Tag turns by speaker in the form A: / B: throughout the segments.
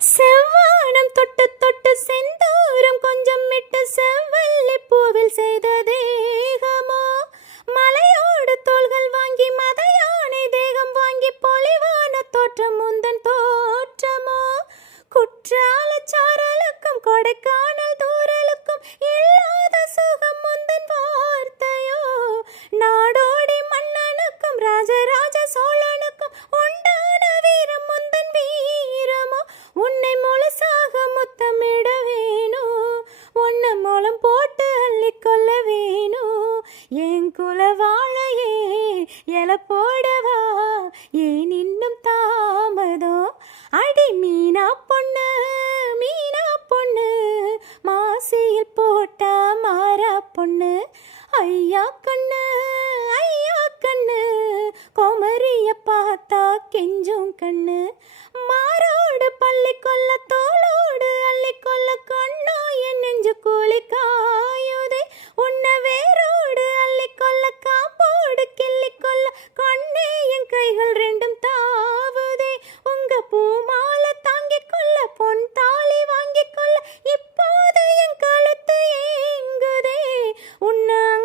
A: செவ்வானம் தொட்டு தொட்டு செந்தூரம் கொஞ்சம் விட்டு செவ்வல்லி பூவில் செய்த தேகமோ? மலையோடு தோள்கள் வாங்கி மத யானை தேகம் வாங்கி பொலிவான தோற்றம் முந்தன் தோற்றமோ? குற்றால சாரலுக்கும் கொடைக்கானல் தூரலுக்கும் இல்லை குலவாழையே எல போடவா ஏன் இன்னும் தாமதம் அடி மீனா பொண்ணு மீனா பொண்ணு மாசியில் போட்ட மாறா பொண்ணு ஐயா கண்ணு ஐயா கண்ணு குமரிய பார்த்தா கெஞ்சும் கண்ணு மாறோடு பள்ளி கொல்ல தோளோடு அள்ளி கொல்ல கண்ணோ என் நெஞ்சு கூலிக்கா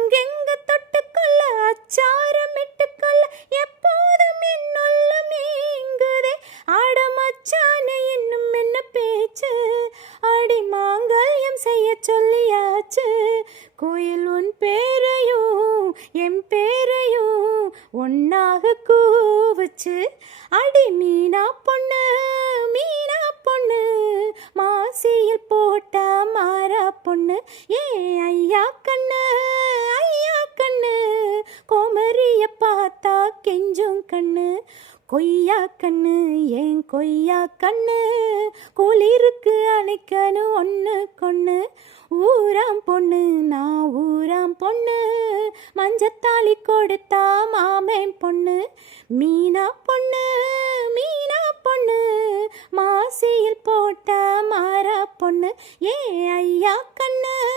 A: அங்கெங்க தொட்டுக்கொள்ள அச்சாரமிட்டுக்கொள்ள எப்போதும் என்னுள்ள மேங்குதே ஆடமச்சானே இன்னும் என்ன பேச்சு? அடி மாங்கல்யம் செய்ய சொல்லியாச்சு. கோயில் உன் பேரையும் என் பேரையும் ஒன்னாக கூவச்சு. அடி மீனா பொண்ணு மீனா பொண்ணு மாசியில் போட்டா மாறா பொண்ணு. ஏ ஐயா கொய்யா கண்ணு ஏன் கொய்யா கண்ணு? குளிருக்கு அணைக்கணும் ஒன்று கொண்ணு. ஊராம் பொண்ணு நான் ஊராம் பொண்ணு. மஞ்சத்தாளி கொடுத்தா மாமேன் பொண்ணு. மீனா பொண்ணு மீனா பொண்ணு. மாசியில் போட்ட மாறா பொண்ணு. ஏ ஐயா கண்ணு